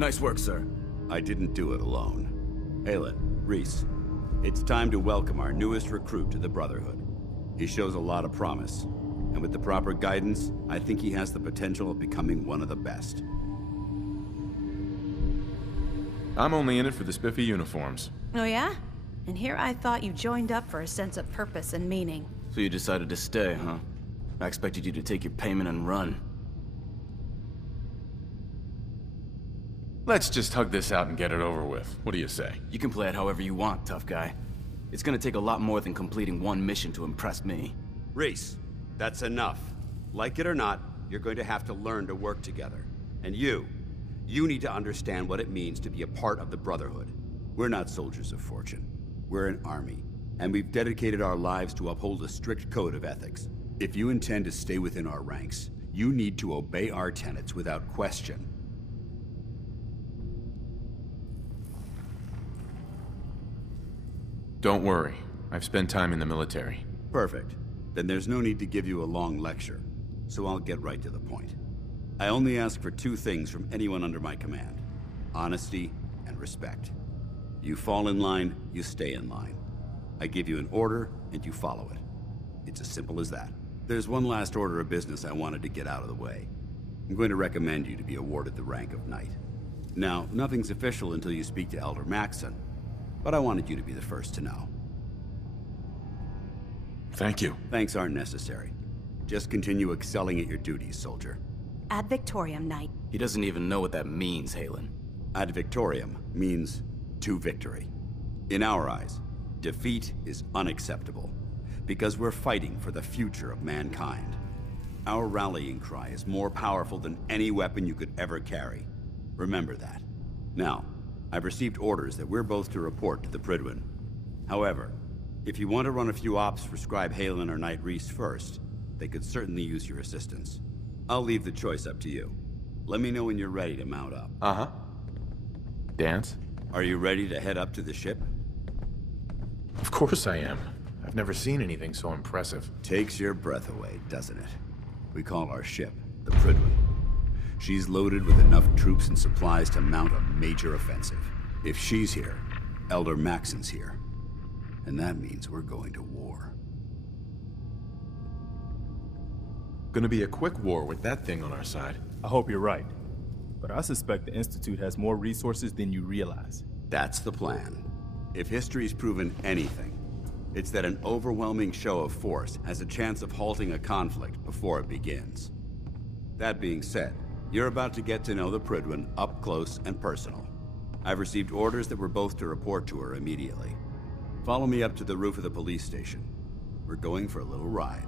Nice work, sir. I didn't do it alone. Haylen, Reese, it's time to welcome our newest recruit to the Brotherhood. He shows a lot of promise, and with the proper guidance, I think he has the potential of becoming one of the best. I'm only in it for the spiffy uniforms. Oh yeah? And here I thought you joined up for a sense of purpose and meaning. So you decided to stay, huh? I expected you to take your payment and run. Let's just hug this out and get it over with. What do you say? You can play it however you want, tough guy. It's gonna take a lot more than completing one mission to impress me. Reese, that's enough. Like it or not, you're going to have to learn to work together. And you need to understand what it means to be a part of the Brotherhood. We're not soldiers of fortune. We're an army, and we've dedicated our lives to uphold a strict code of ethics. If you intend to stay within our ranks, you need to obey our tenets without question. Don't worry. I've spent time in the military. Perfect. Then there's no need to give you a long lecture, so I'll get right to the point. I only ask for two things from anyone under my command: honesty and respect. You fall in line, you stay in line. I give you an order, and you follow it. It's as simple as that. There's one last order of business I wanted to get out of the way. I'm going to recommend you to be awarded the rank of Knight. Now, nothing's official until you speak to Elder Maxson, but I wanted you to be the first to know. Thank you. Thanks aren't necessary. Just continue excelling at your duties, soldier. Ad Victoriam, Knight. He doesn't even know what that means, Haylen. Ad Victoriam means to victory. In our eyes, defeat is unacceptable, because we're fighting for the future of mankind. Our rallying cry is more powerful than any weapon you could ever carry. Remember that. Now, I've received orders that we're both to report to the Prydwen. However, if you want to run a few ops for Scribe Haylen or Knight Reese first, they could certainly use your assistance. I'll leave the choice up to you. Let me know when you're ready to mount up. Uh-huh. Dance? Are you ready to head up to the ship? Of course I am. I've never seen anything so impressive. Takes your breath away, doesn't it? We call our ship the Prydwen. She's loaded with enough troops and supplies to mount a major offensive. If she's here, Elder Maxson's here. And that means we're going to war. Gonna be a quick war with that thing on our side. I hope you're right. But I suspect the Institute has more resources than you realize. That's the plan. If history's proven anything, it's that an overwhelming show of force has a chance of halting a conflict before it begins. That being said, you're about to get to know the Prydwen up close and personal. I've received orders that we're both to report to her immediately. Follow me up to the roof of the police station. We're going for a little ride.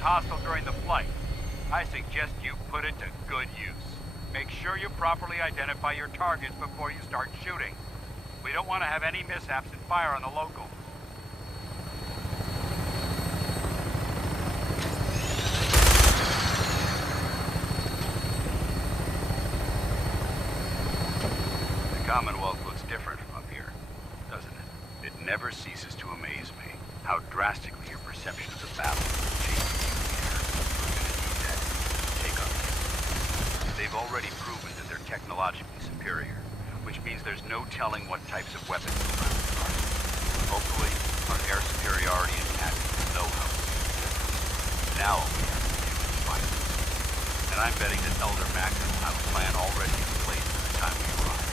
Hostile during the flight. I suggest you put it to good use. Make sure you properly identify your targets before you start shooting. We don't want to have any mishaps and fire on the local. The Commonwealth looks different from up here, doesn't it? It never ceases to amaze me how drastically your perception of the battle changes. They've already proven that they're technologically superior. which means there's no telling what types of weapons will round the target. Hopefully, our air superiority and tactics know how to use them. Now all we have to do is fight. And I'm betting that Elder Maxon will have a plan already in place by the time we arrive.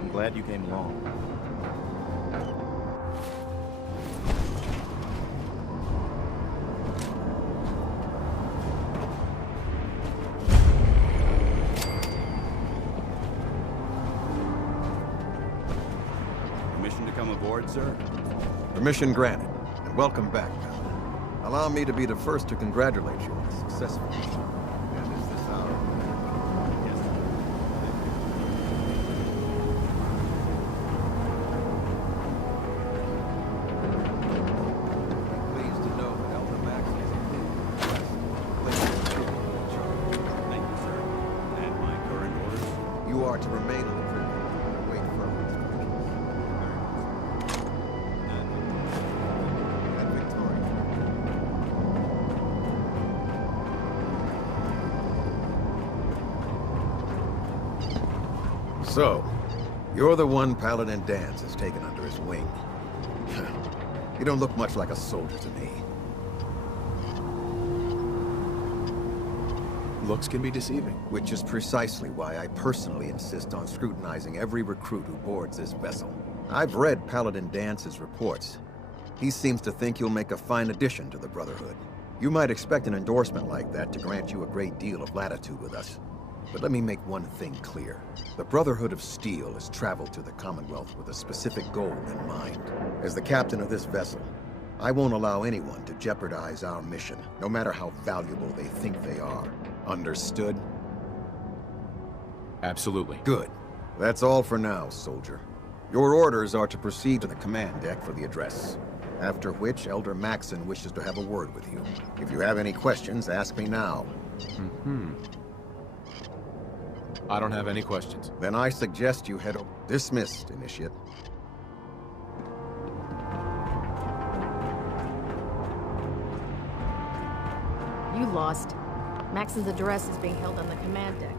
I'm glad you came along. Permission to come aboard, sir? Permission granted, and welcome back, Paladin. Allow me to be the first to congratulate you on a successful mission. And is this our... Yes, sir. Pleased to know that Elder Maxon is Thank you, sir. And my current orders? You are to remain on the prison and wait further instructions. And Victoria. So, you're the one Paladin Danse has taken under his wing. You don't look much like a soldier to me. Looks can be deceiving. Which is precisely why I personally insist on scrutinizing every recruit who boards this vessel. I've read Paladin Dance's reports. He seems to think you'll make a fine addition to the Brotherhood. You might expect an endorsement like that to grant you a great deal of latitude with us. But let me make one thing clear. The Brotherhood of Steel has traveled to the Commonwealth with a specific goal in mind. As the captain of this vessel, I won't allow anyone to jeopardize our mission, no matter how valuable they think they are. Understood? Absolutely. Good. That's all for now, soldier. Your orders are to proceed to the command deck for the address. After which, Elder Maxon wishes to have a word with you. If you have any questions, ask me now. I don't have any questions. Then I suggest you head over. Dismissed, Initiate. You lost. Maxon's address is being held on the command deck.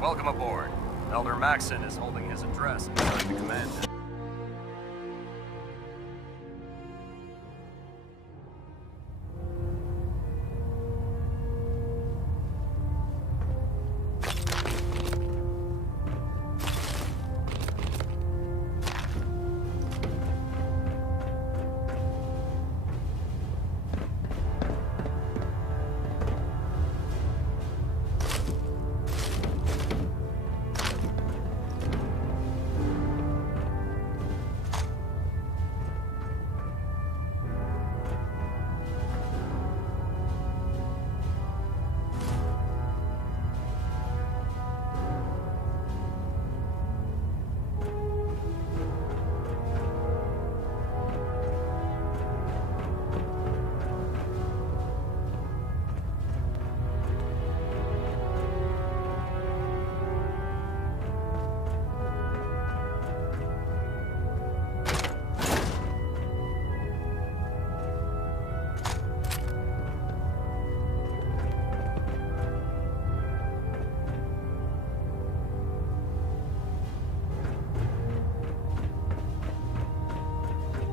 Welcome aboard. Elder Maxon is holding his address inside the command deck.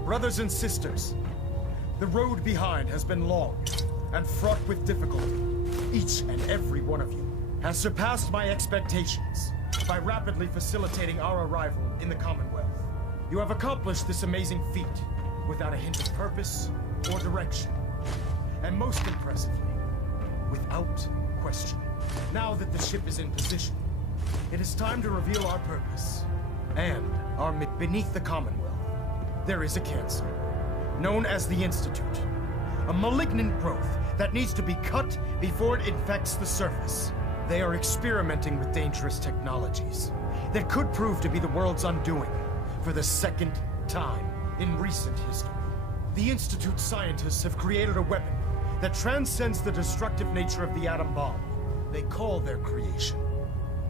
Brothers and sisters, the road behind has been long and fraught with difficulty. Each and every one of you has surpassed my expectations by rapidly facilitating our arrival in the Commonwealth. You have accomplished this amazing feat without a hint of purpose or direction. And most impressively, without question. Now that the ship is in position, it is time to reveal our purpose and our beneath the Commonwealth. There is a cancer, known as the Institute. A malignant growth that needs to be cut before it infects the surface. They are experimenting with dangerous technologies that could prove to be the world's undoing for the second time in recent history. The Institute scientists have created a weapon that transcends the destructive nature of the atom bomb. They call their creation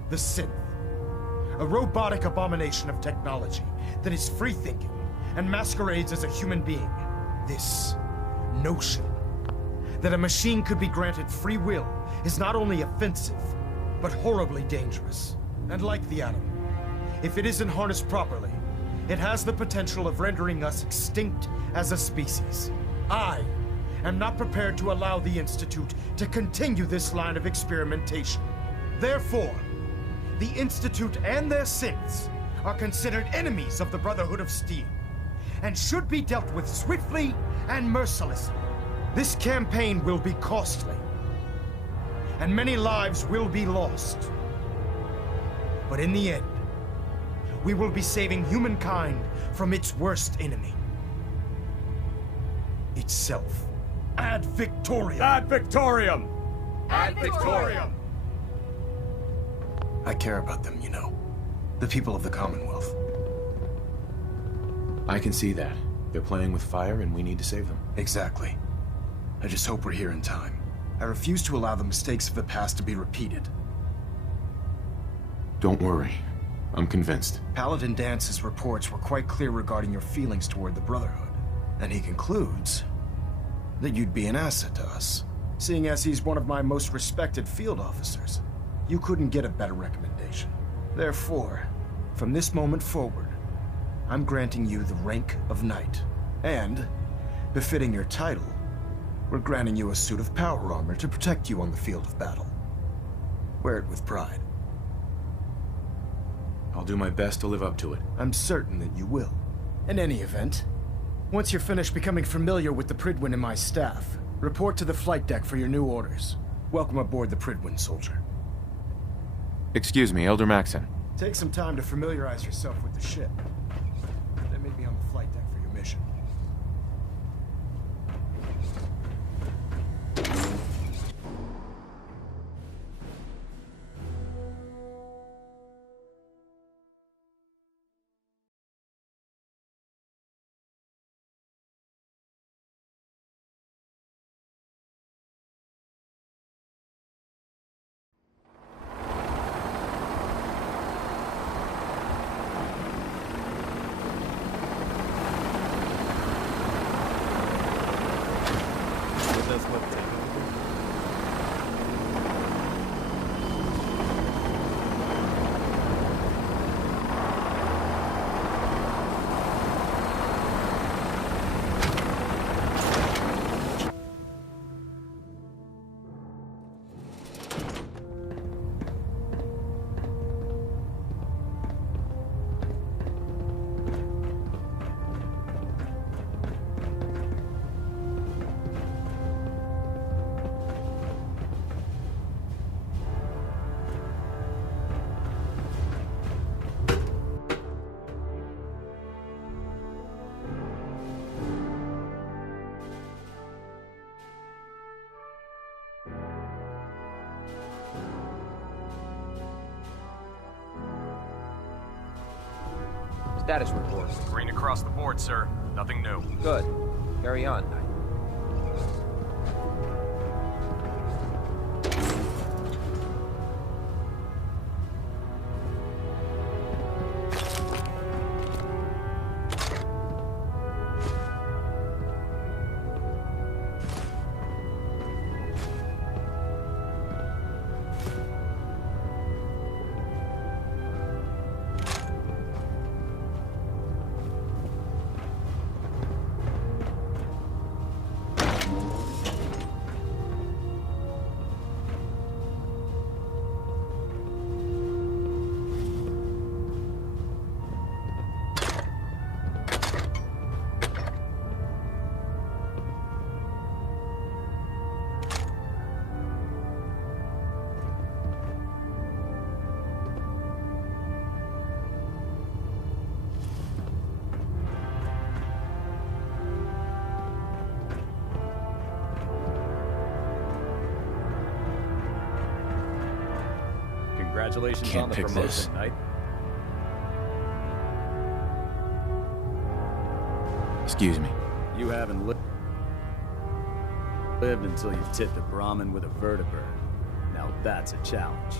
the Synth. A robotic abomination of technology that is free-thinking and masquerades as a human being. This notion that a machine could be granted free will is not only offensive, but horribly dangerous. And like the atom, if it isn't harnessed properly, it has the potential of rendering us extinct as a species. I am not prepared to allow the Institute to continue this line of experimentation. Therefore, the Institute and their synths are considered enemies of the Brotherhood of Steel, and should be dealt with swiftly and mercilessly. This campaign will be costly, and many lives will be lost. But in the end, we will be saving humankind from its worst enemy. Itself. Ad Victoriam! Ad Victoriam! Ad Victoriam! I care about them, you know. The people of the Commonwealth. I can see that. They're playing with fire and we need to save them. Exactly. I just hope we're here in time. I refuse to allow the mistakes of the past to be repeated. Don't worry. I'm convinced. Paladin Dance's reports were quite clear regarding your feelings toward the Brotherhood. And he concludes that you'd be an asset to us. Seeing as he's one of my most respected field officers, you couldn't get a better recommendation. Therefore, from this moment forward, I'm granting you the rank of Knight. And, befitting your title, we're granting you a suit of power armor to protect you on the field of battle. Wear it with pride. I'll do my best to live up to it. I'm certain that you will. In any event, once you're finished becoming familiar with the Prydwen and my staff, report to the flight deck for your new orders. Welcome aboard the Prydwen, soldier. Excuse me, Elder Maxon. Take some time to familiarize yourself with the ship. Then meet me on the flight deck for your mission. Status report. Green across the board, sir. Nothing new. Good. Carry on, Knight. Congratulations Can't on the pick promotion, this. Knight. Excuse me. You haven't lived until you've tipped a Brahmin with a vertibird. Now that's a challenge.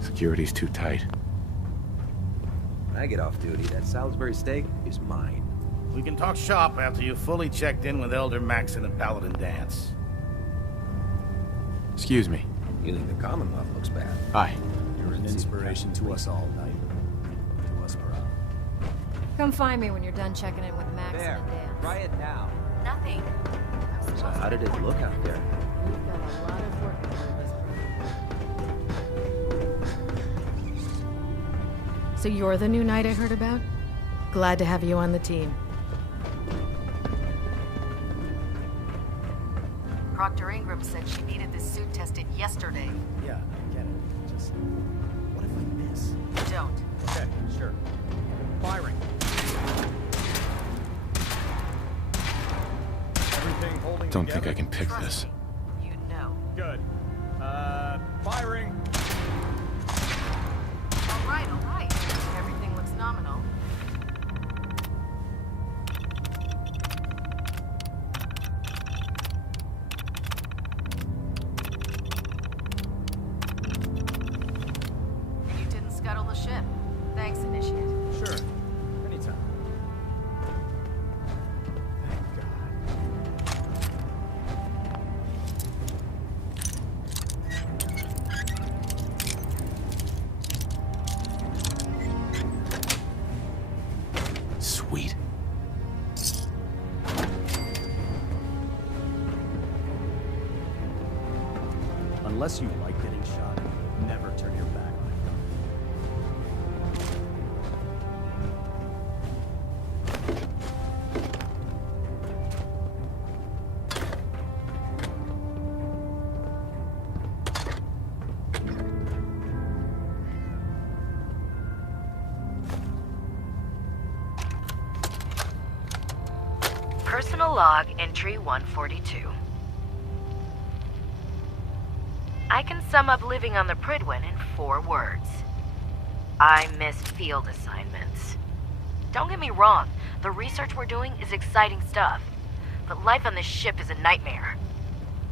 Security's too tight. When I get off duty, that Salisbury steak is mine. We can talk shop after you've fully checked in with Elder Maxon and Paladin Dance. Excuse me. You think the Commonwealth looks bad? Hi. You're an inspiration to us all, Knight. To us, Brah. Come find me when you're done checking in with Maxon There. and Dan. Try it now. Nothing. So how did it look out there? We've got a lot of work ahead of us. So you're the new knight I heard about? Glad to have you on the team. Proctor Ingram said she needed this suit tested yesterday. Yeah, I get it. Just... what if I miss? Don't. Okay, sure. Firing. Everything holding Don't together? think I can pick Trust this. me. You know. Good. Firing. All right, all right. Everything looks nominal. Thanks, Initiate. Sure. Anytime. Thank God. Sweet. Unless you like getting shot, never turn your back on it. Personal log entry 142. I can sum up living on the Prydwen in 4 words. I missed field assignments. Don't get me wrong, the research we're doing is exciting stuff, but life on this ship is a nightmare.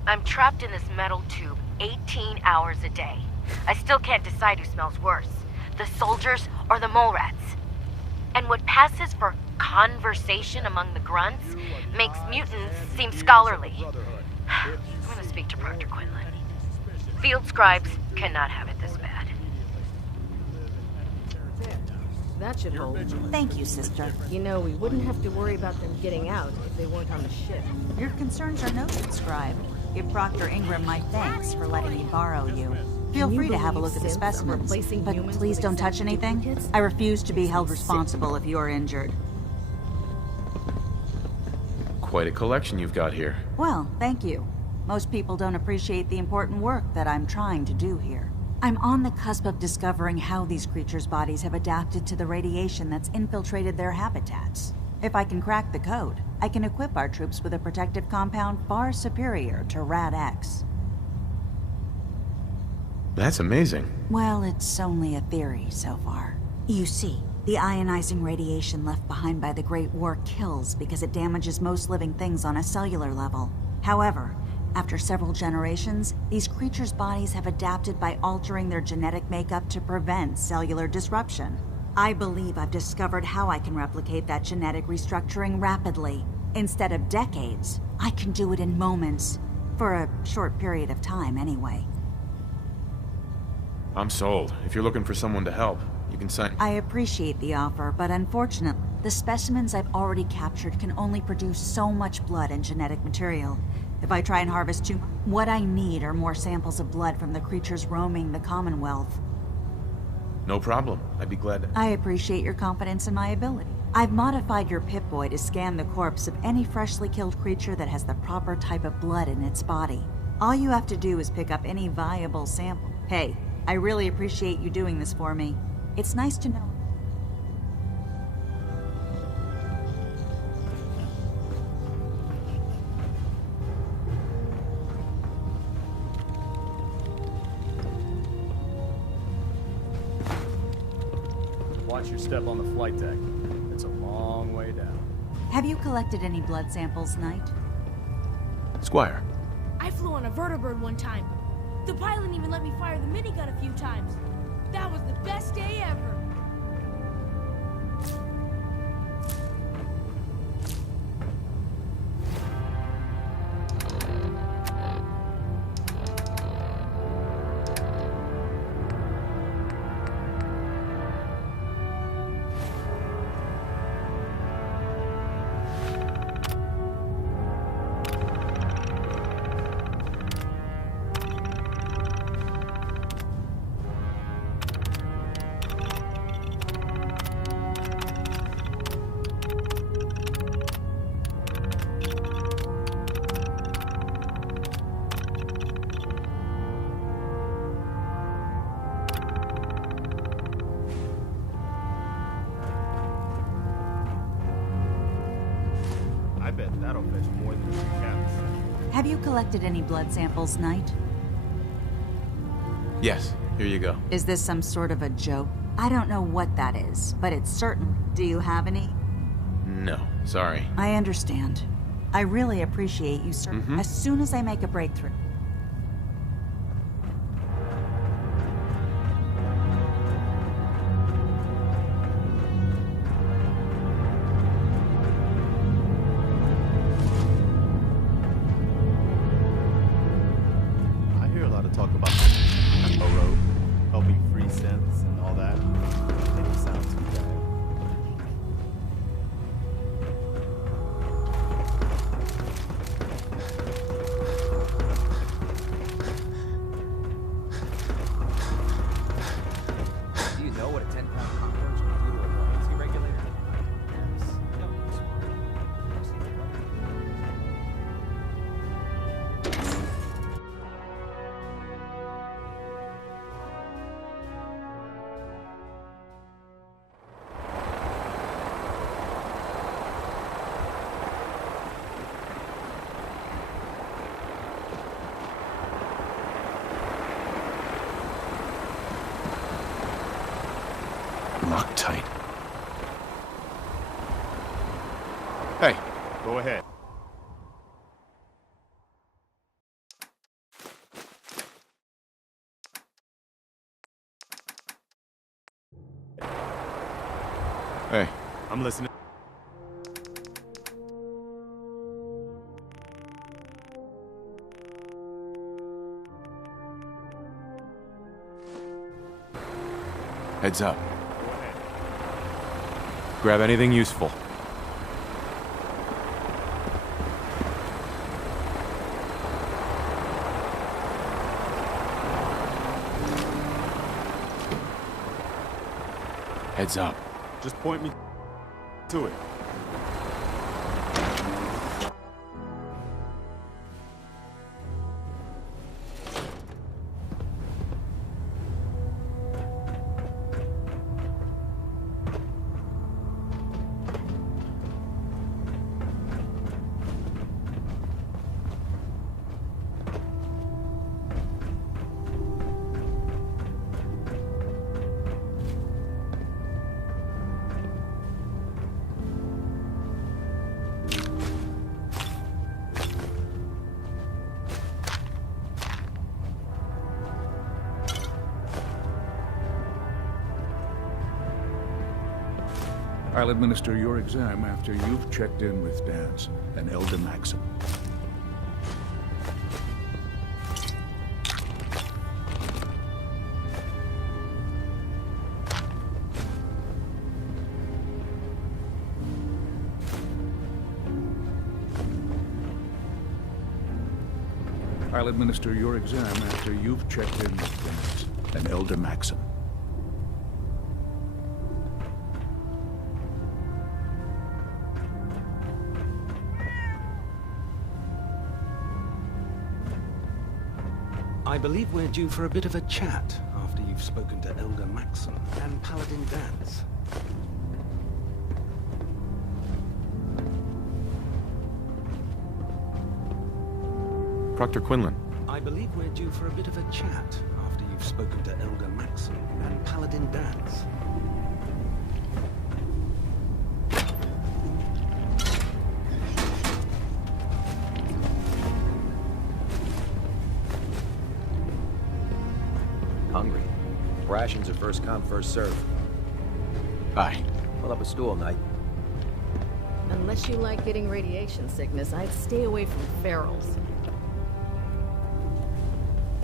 I'm trapped in this metal tube 18 hours a day. I still can't decide who smells worse, the soldiers or the mole rats. And what passes for conversation among the grunts makes mutants seem scholarly. I'm gonna speak to Proctor Quinlan. Field scribes cannot have it this bad. There. That should hold. Thank you, sister. You know, we wouldn't have to worry about them getting out if they weren't on the ship. Your concerns are noted, Scribe. Give Proctor Ingram my thanks for letting me borrow you. Feel free to have a look at the specimens, but please don't touch anything. I refuse to be held responsible if you are injured. Quite a collection you've got here. Well, thank you. Most people don't appreciate the important work that I'm trying to do here. I'm on the cusp of discovering how these creatures' bodies have adapted to the radiation that's infiltrated their habitats. If I can crack the code, I can equip our troops with a protective compound far superior to Rad-X. That's amazing. Well, it's only a theory so far. You see, the ionizing radiation left behind by the Great War kills because it damages most living things on a cellular level. However, after several generations, these creatures' bodies have adapted by altering their genetic makeup to prevent cellular disruption. I believe I've discovered how I can replicate that genetic restructuring rapidly. Instead of decades, I can do it in moments. For a short period of time, anyway. I'm sold. If you're looking for someone to help, you can sign. I appreciate the offer, but unfortunately, the specimens I've already captured can only produce so much blood and genetic material. If I try and harvest too, what I need are more samples of blood from the creatures roaming the Commonwealth. No problem. I'd be glad to. I appreciate your confidence in my ability. I've modified your Pip-Boy to scan the corpse of any freshly killed creature that has the proper type of blood in its body. All you have to do is pick up any viable sample. Hey, I really appreciate you doing this for me. It's nice to know. Watch your step on the flight deck. It's a long way down. Have you collected any blood samples, Knight? Squire. I flew on a vertibird one time. The pilot even let me fire the minigun a few times. That was the best day ever. I bet that'll fetch more than 2 caps. Have you collected any blood samples, Knight? Yes, here you go. Is this some sort of a joke? I don't know what that is, but it's certain. Do you have any? No, sorry. I understand. I really appreciate you, sir. As soon as I make a breakthrough. Loctite. Hey, go ahead. Hey. I'm listening. Heads up. Grab anything useful. Heads up. Just point me to it. I'll administer your exam after you've checked in with Danse and Elder Maxson. I'll administer your exam after you've checked in with Danse and Elder Maxson. I believe we're due for a bit of a chat after you've spoken to Elder Maxson and Paladin Danse. Proctor Quinlan. I believe we're due for a bit of a chat after you've spoken to Elder Maxson and Paladin Danse. Hungry. Rations are first come, first served. Aye. Pull up a stool, Knight. Unless you like getting radiation sickness, I'd stay away from ferals.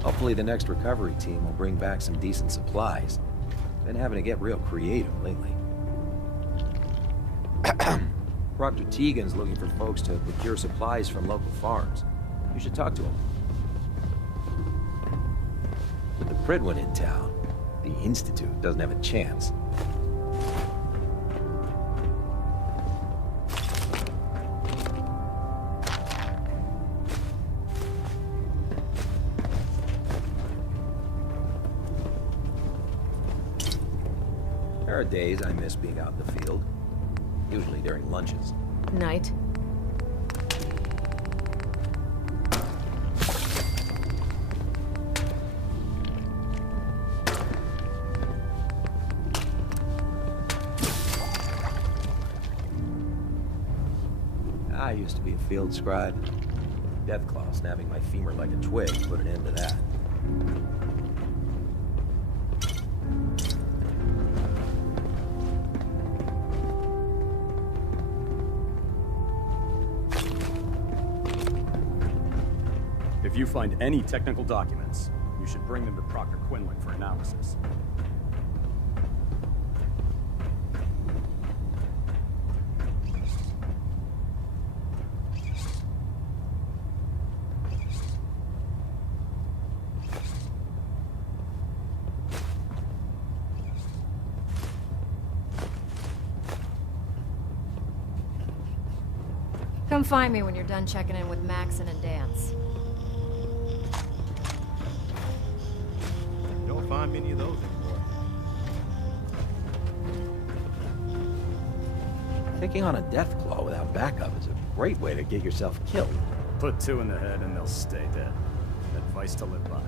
Hopefully the next recovery team will bring back some decent supplies. Been having to get real creative lately. Proctor Tegan's looking for folks to procure supplies from local farms. You should talk to him. With the Prydwen in town, the Institute doesn't have a chance. There are days I miss being out in the field, usually during lunches. Knight. I used to be a field scribe. Deathclaw snapping my femur like a twig put an end to that. If you find any technical documents, you should bring them to Proctor Quinlan for analysis. Come find me when you're done checking in with Maxson and Danse. You don't find many of those anymore. Taking on a Deathclaw without backup is a great way to get yourself killed. Put two in the head and they'll stay dead. Advice to live by.